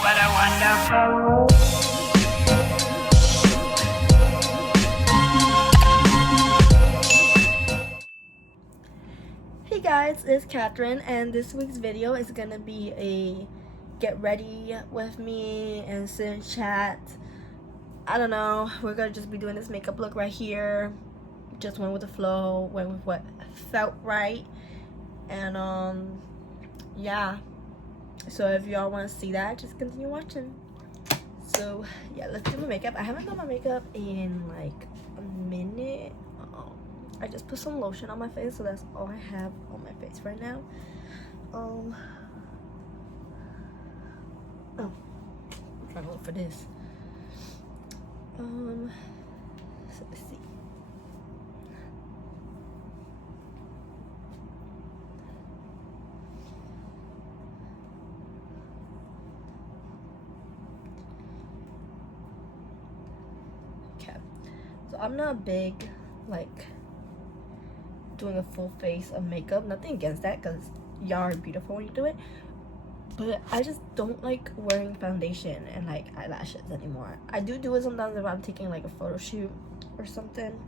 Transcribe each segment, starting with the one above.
What a wonderful. Hey guys, it's Catherine, and this week's video is gonna be a get ready with me and sit and chat. I don't know, we're gonna just be doing this makeup look right here. Just went with the flow, went with what felt right, and yeah. So if y'all want to see that, just continue watching. So yeah, let's do my makeup. I haven't done my makeup in like a minute. I just put some lotion on my face, so that's all I have on my face right now. Oh, I'm trying to look for this. So let's see. Okay, so I'm not big like doing a full face of makeup. Nothing against that, because y'all are beautiful when you do it, but I just don't like wearing foundation and like eyelashes anymore. I do it sometimes if I'm taking like a photo shoot or something,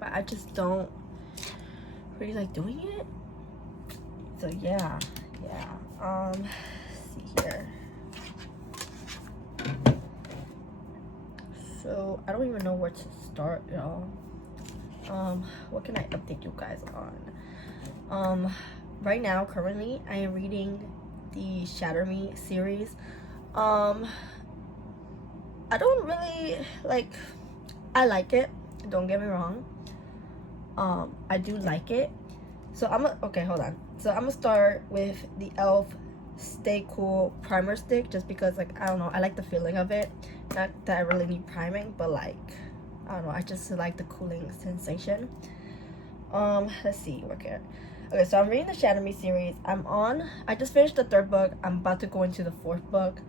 but I just don't really like doing it. So yeah. Let's see here. So I don't even know where to start, y'all. What can I update you guys on? Right now, currently, I am reading the Shatter Me series. I don't really like. I like it. Don't get me wrong. I do like it. So okay. Hold on. So I'm gonna start with the e.l.f. Stay Cool primer stick, just because like I don't know. I like the feeling of it. Not that I really need priming, but like I don't know. I just like the cooling sensation. Let's see. Okay, so I'm reading the Shatter Me series. I just finished the 3rd book. I'm about to go into the 4th book.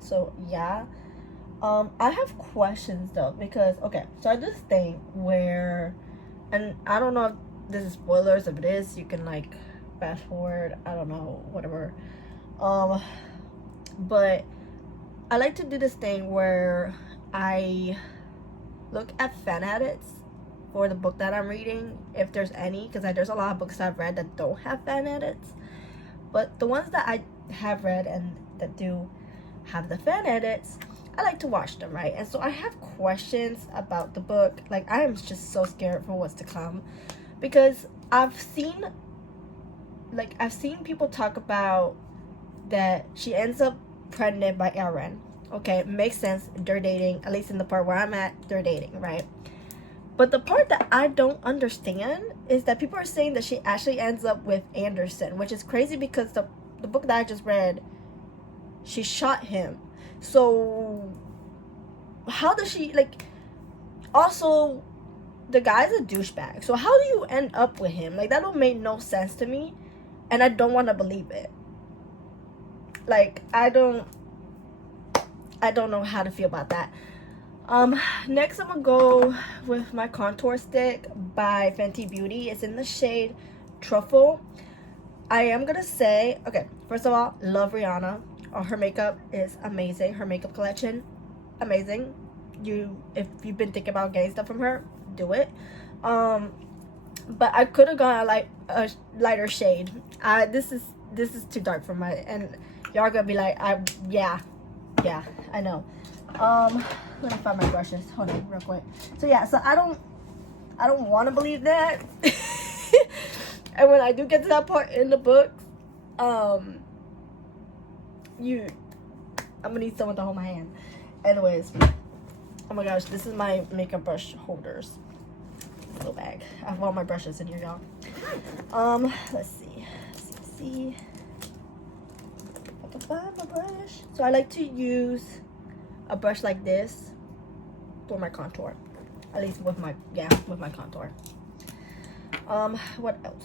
So yeah. I have questions though, because okay, so I do this thing where, and I don't know if this is spoilers. If it is, you can like fast forward. I don't know, whatever. But I like to do this thing where I look at fan edits for the book that I'm reading, if there's any, because there's a lot of books I've read that don't have fan edits, but the ones that I have read and that do have the fan edits, I like to watch them, right? And so I have questions about the book. Like, I am just so scared for what's to come, because I've seen people talk about that she ends up pregnant by Aaron. Okay, makes sense. They're dating, at least in the part where I'm at, they're dating, right? But the part that I don't understand is that people are saying that she actually ends up with Anderson, which is crazy, because the book that I just read, she shot him. So how does she, like, also the guy's a douchebag, so how do you end up with him? Like, that don't make no sense to me, and I don't want to believe it. Like, I don't know how to feel about that. Next I'm gonna go with my contour stick by Fenty Beauty. It's in the shade Truffle. I am gonna say, okay, first of all, love Rihanna. Her makeup is amazing. Her makeup collection, amazing. If you've been thinking about getting stuff from her, do it. But I could have gone a lighter shade. This is too dark for my, and y'all gonna be like, yeah, I know. Let me find my brushes. Hold on, real quick. So yeah, so I don't want to believe that. And when I do get to that part in the books, I'm gonna need someone to hold my hand. Anyways, oh my gosh, this is my makeup brush holders. Little bag. I have all my brushes in here, y'all. Let's see. I can find my brush. So I like to use a brush like this for my contour, at least with my contour. What else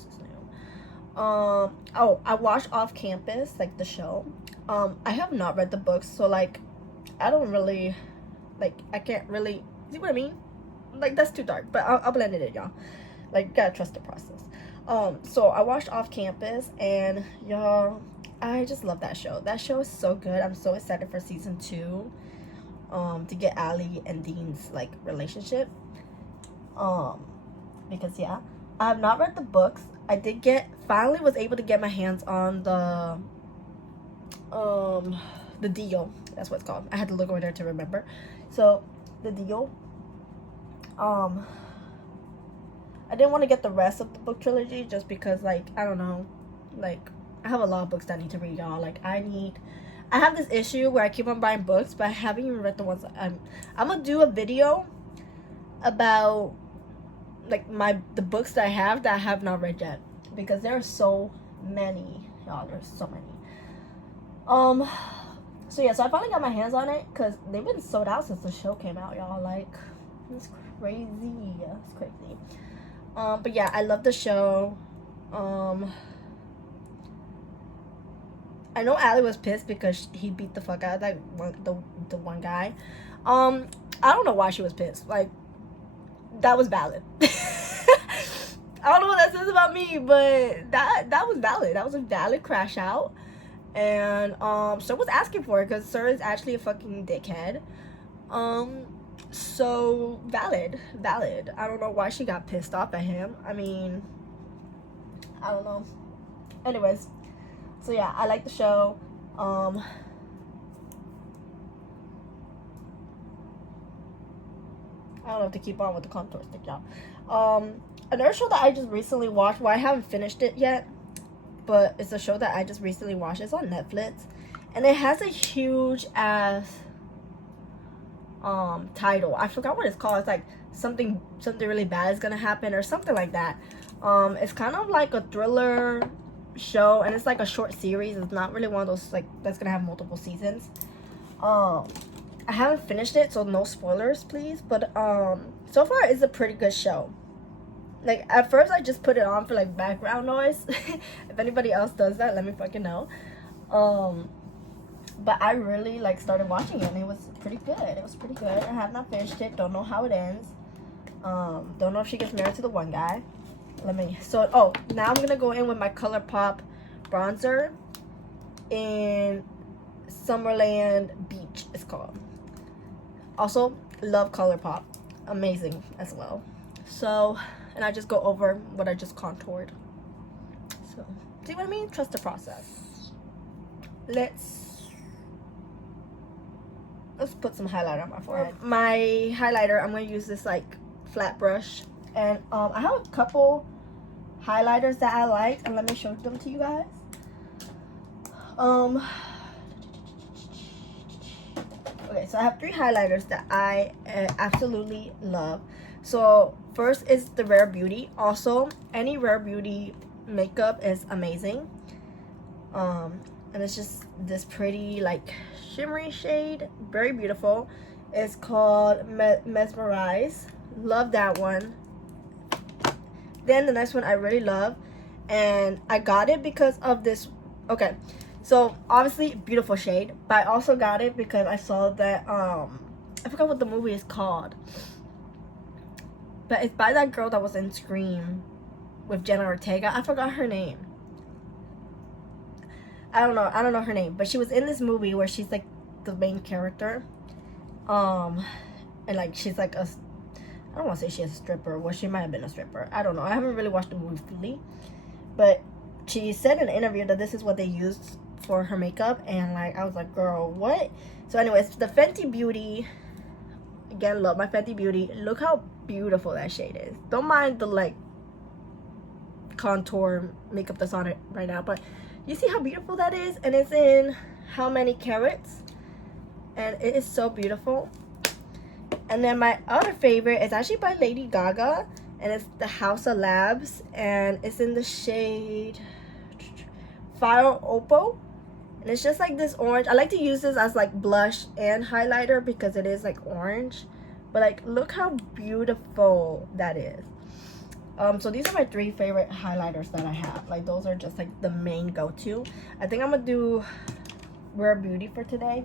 is new? Oh, I watched Off Campus, like the show. I have not read the books, so like I don't really, like, I can't really see what I mean. Like, that's too dark, but I'll blend it in, y'all. Like, gotta trust the process. So I watched Off Campus, and y'all, I just love that show. That show is so good. I'm so excited for season 2. To get Allie and Dean's like relationship. Because yeah, I have not read the books. I did finally was able to get my hands on the deal. That's what it's called. I had to look over there to remember. So the deal. I didn't want to get the rest of the book trilogy just because, like, I don't know, like, I have a lot of books that I need to read, y'all. Like, I have this issue where I keep on buying books, but I haven't even read the ones I'm gonna do a video about, like, the books that I have not read yet, because there are so many, y'all. There's so many. So yeah, so I finally got my hands on it because they've been sold out since the show came out, y'all. Like, it's crazy. It's crazy. But yeah, I love the show. I know Allie was pissed because he beat the fuck out of that the one guy. I don't know why she was pissed. Like, that was valid. I don't know what that says about me, but that was valid. That was a valid crash out. And Sir was asking for it because Sir is actually a fucking dickhead. So valid. I don't know why she got pissed off at him. I mean, I don't know. Anyways, so yeah, I like the show. I don't have to keep on with the contour stick, y'all. Another show that I just recently watched, well, I haven't finished it yet, but it's a show that I just recently watched. It's on Netflix, and it has a huge ass title. I forgot what it's called. It's like something really bad is gonna happen or something like that. It's kind of like a thriller show, and it's like a short series. It's not really one of those like that's gonna have multiple seasons. I haven't finished it, so no spoilers, please. But so far it's a pretty good show. Like, at first I just put it on for like background noise. If anybody else does that, let me fucking know. But I really like started watching it, and it was pretty good. I have not finished it. Don't know how it ends. Don't know if she gets married to the one guy. Now I'm gonna go in with my ColourPop bronzer in Summerland Beach, it's called. Also, love ColourPop. Amazing as well. So, and I just go over what I just contoured. So, see what I mean? Trust the process. Let's put some highlighter on my forehead. My highlighter, I'm going to use this, like, flat brush. And I have a couple highlighters that I like. And let me show them to you guys. Okay, so I have 3 highlighters that I absolutely love. So first is the Rare Beauty. Also, any Rare Beauty makeup is amazing. And it's just this pretty like shimmery shade, very beautiful. It's called Mesmerize. Love that one. Then the next one I really love, and I got it because of this. Okay, so obviously beautiful shade, but I also got it because I saw that I forgot what the movie is called, but it's by that girl that was in Scream with Jenna Ortega. I forgot her name. I don't know her name, but she was in this movie where she's like the main character, and like she's like a, I don't want to say she's a stripper. Well, she might have been a stripper. I don't know. I haven't really watched the movie fully, but she said in an interview that this is what they used for her makeup, and like I was like, girl, what? So anyways, the Fenty Beauty, again, love my Fenty Beauty. Look how beautiful that shade is. Don't mind the like contour makeup that's on it right now, but you see how beautiful that is? And it's in How Many Carats, and it is so beautiful. And then my other favorite is actually by Lady Gaga, and it's the House of Labs, and it's in the shade Fire Opal, and it's just like this orange. I like to use this as like blush and highlighter because it is like orange, but like look how beautiful that is. So these are my 3 favorite highlighters that I have. Like those are just like the main go-to. I think I'm gonna do Rare Beauty for today,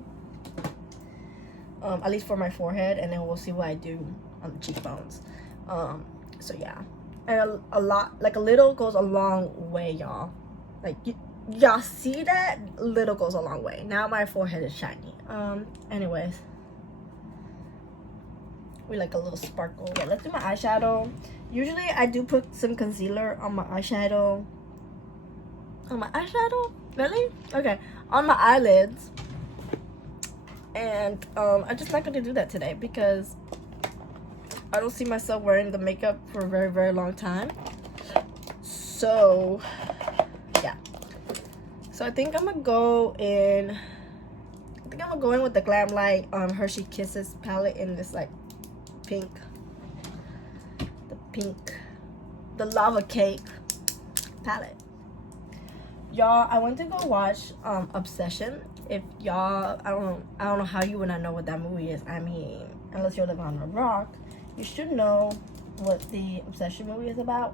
at least for my forehead, and then we'll see what I do on the cheekbones. So yeah, And a lot, like a little goes a long way, y'all. Like, y'all see that? Little goes a long way. Now my forehead is shiny. Anyways, we like a little sparkle. Yeah, let's do my eyeshadow. Usually I do put some concealer on my eyeshadow. On my eyeshadow? Really? Okay. On my eyelids. And I'm just not gonna do that today because I don't see myself wearing the makeup for a very, very long time. So yeah. So I think I'm gonna go in. I think I'm gonna go in with the Glam Light Hershey Kisses palette in this like pink, the lava cake palette. Y'all, I went to go watch Obsession. If y'all, I don't know how you would not know what that movie is. I mean, unless you're living on a rock, you should know what the Obsession movie is about.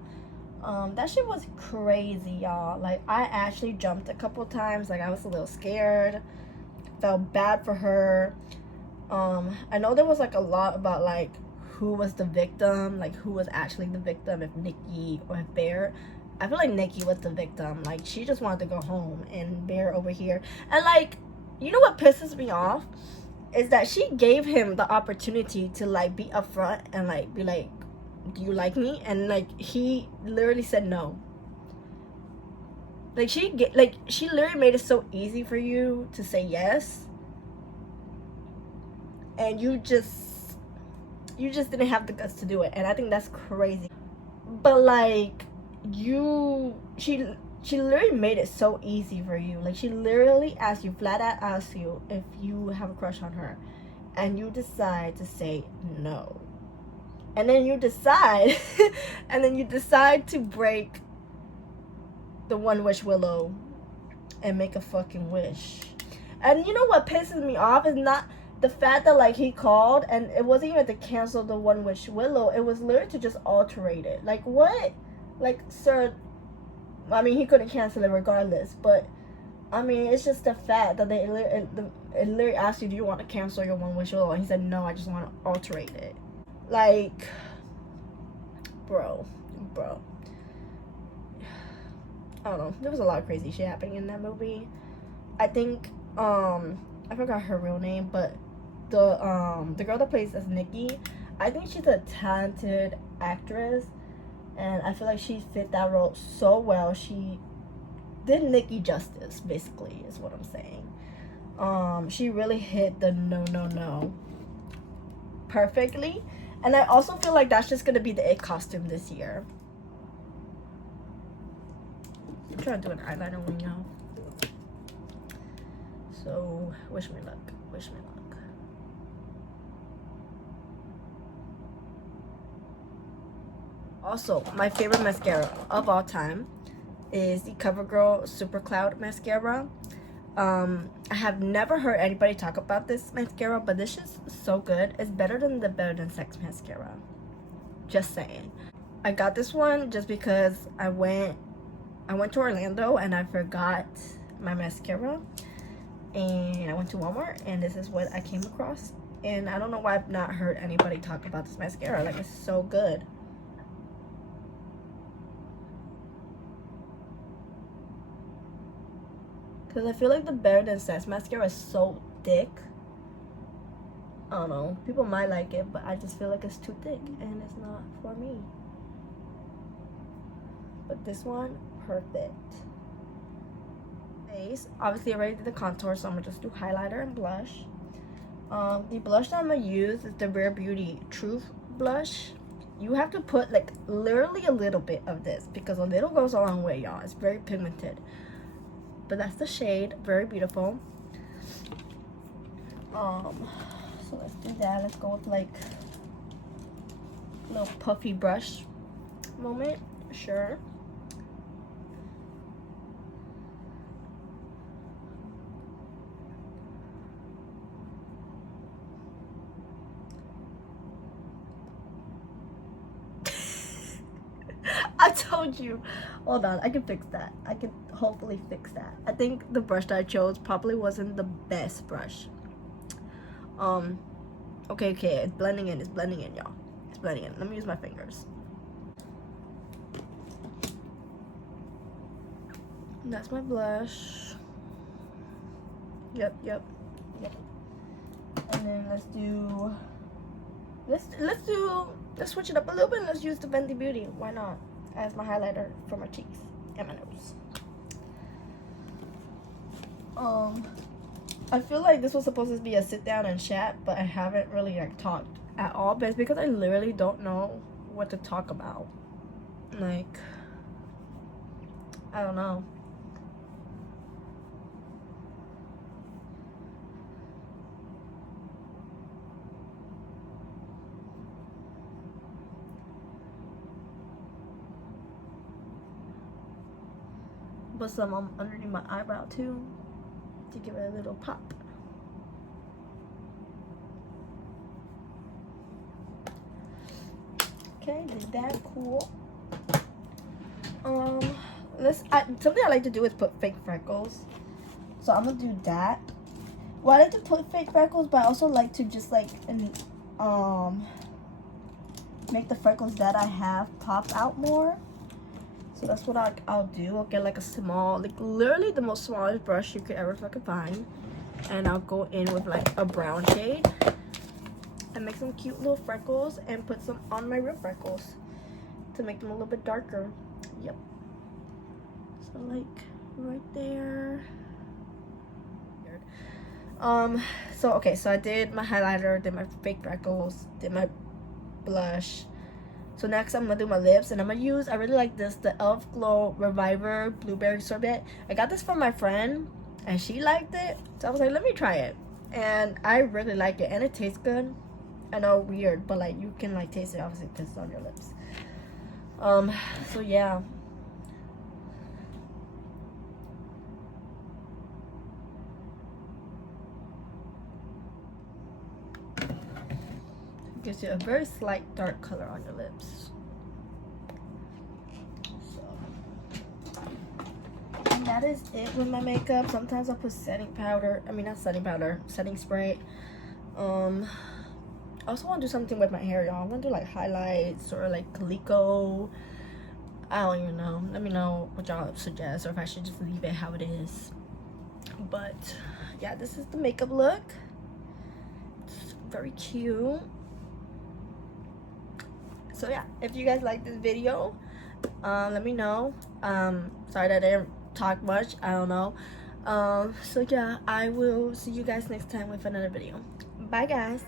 That shit was crazy, y'all. Like, I actually jumped a couple times. Like, I was a little scared. Felt bad for her. I know there was like a lot about like who was the victim, like who was actually the victim, if Nikki or if Bear. I feel like Nikki was the victim. Like, she just wanted to go home, and Bear over here. And like, you know what pisses me off is that she gave him the opportunity to like be upfront and like be like, do you like me? And like, he literally said no. Like, she literally made it so easy for you to say yes, and you just didn't have the guts to do it. And I think that's crazy. But like, she literally made it so easy for you. Like, she literally asked you, flat out asked you if you have a crush on her, and you decide to say no. And then you decide to break the one wish willow and make a fucking wish. And you know what pisses me off is not the fact that like he called, and it wasn't even to cancel the one wish willow. It was literally to just alterate it. Like, what? Like, sir, I mean, he couldn't cancel it regardless, but I mean, it's just the fact that it literally asked you, do you want to cancel your one wish willow? And he said no, I just want to alterate it. Like, bro, I don't know. There was a lot of crazy shit happening in that movie. I think I forgot her real name, but the girl that plays as Nikki, I think she's a talented actress, and I feel like she fit that role so well. She did Nikki justice, basically, is what I'm saying. She really hit the no perfectly. And I also feel like that's just gonna be the it costume this year. I'm trying to do an eyeliner one now. So, wish me luck. Wish me luck. Also, my favorite mascara of all time is the CoverGirl Super Cloud Mascara. I have never heard anybody talk about this mascara, but this is so good. It's better than the Better Than Sex mascara. Just saying. I got this one just because I went to Orlando and I forgot my mascara, and I went to Walmart and this is what I came across, and I don't know why I've not heard anybody talk about this mascara. Like, it's so good. Because I feel like the Better Than Sex mascara is so thick. I don't know. People might like it, but I just feel like it's too thick and it's not for me. But this one, perfect. Face. Obviously, I already did the contour, so I'm going to just do highlighter and blush. The blush that I'm going to use is the Rare Beauty Truth Blush. You have to put, like, literally a little bit of this because a little goes a long way, y'all. It's very pigmented. But that's the shade. Very beautiful. So let's do that. Let's go with like a little puffy brush moment. Sure. I told you. Hold on, I can fix that. I can hopefully fix that. I think the brush that I chose probably wasn't the best brush. Okay, it's blending in, y'all. It's blending in. Let me use my fingers. That's my blush. Yep. And then let's switch it up a little bit. Let's use the Fenty Beauty. Why not? As my highlighter for my cheeks and my nose. I feel like this was supposed to be a sit down and chat, but I haven't really like talked at all. But it's because I literally don't know what to talk about. Like, I don't know. Put some underneath my eyebrow too to give it a little pop. Okay, did that. Cool. Something I like to do is put fake freckles. So I'm gonna do that. Well, I like to put fake freckles, but I also like to just like make the freckles that I have pop out more. So that's what I'll do. I'll get like a small, like literally the most smallest brush you could ever fucking find, and I'll go in with like a brown shade and make some cute little freckles and put some on my real freckles to make them a little bit darker. Yep. So like right there. So okay, so I did my highlighter, did my fake freckles, did my blush. So next I'm gonna do my lips, and I really like this, the Elf Glow Reviver Blueberry Sorbet. I got this from my friend and she liked it, so I was like, let me try it, and I really like it, and it tastes good. I know, weird, but like you can like taste it obviously because it's on your lips. So yeah. Gives you a very slight dark color on your lips. So, and that is it with my makeup. Sometimes I'll put setting powder. I mean, not setting powder, setting spray. I also want to do something with my hair, y'all. I'm gonna do like highlights or like calico. I don't even know. Let me know what y'all suggest, or if I should just leave it how it is. But yeah, this is the makeup look. It's very cute. So yeah, if you guys like this video, let me know. Sorry that I didn't talk much, I don't know. So yeah, I will see you guys next time with another video. Bye guys.